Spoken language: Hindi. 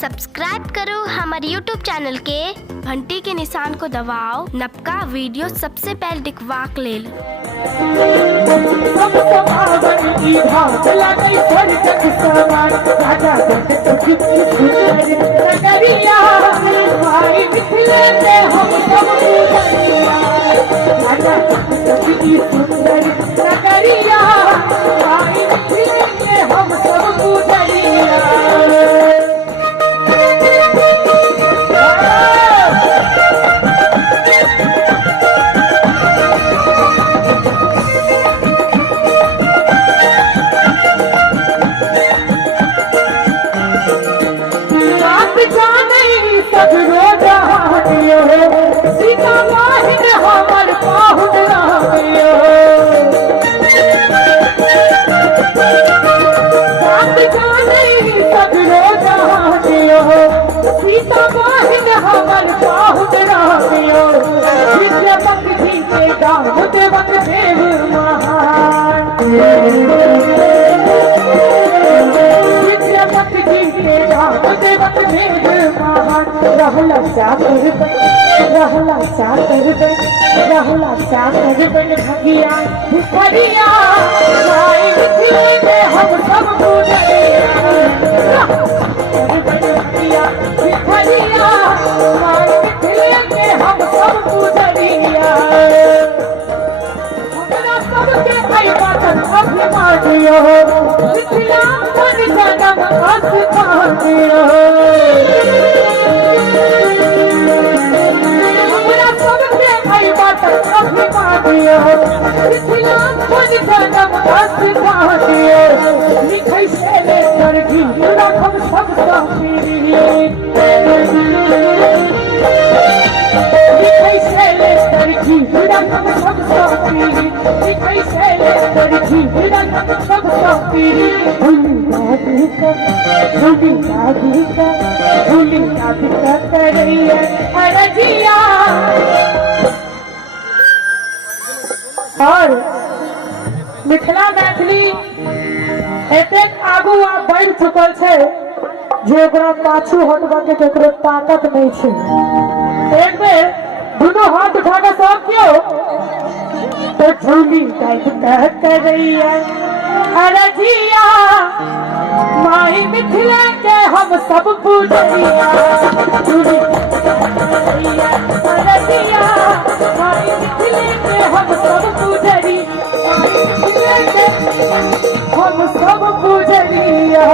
सब्सक्राइब करो हमारे YouTube चैनल के घंटी के निशान को दबाओ नबका वीडियो सबसे पहले दिखवाक लेल। और मिथिला मैथिली एतेक आगू आप बढ़ चुकल छे जे ओकरा पाछू हटबा के केकरो ताकत नहीं छे। एक बेर दोनों हाथ उठा के सब क्यों तो झूली कहत रही है अरे जिया माई मिथिला के हम सब पूजनिया झूली अरे जिया माई मिथिला के हम सब पूजनी हम सब पूजनिया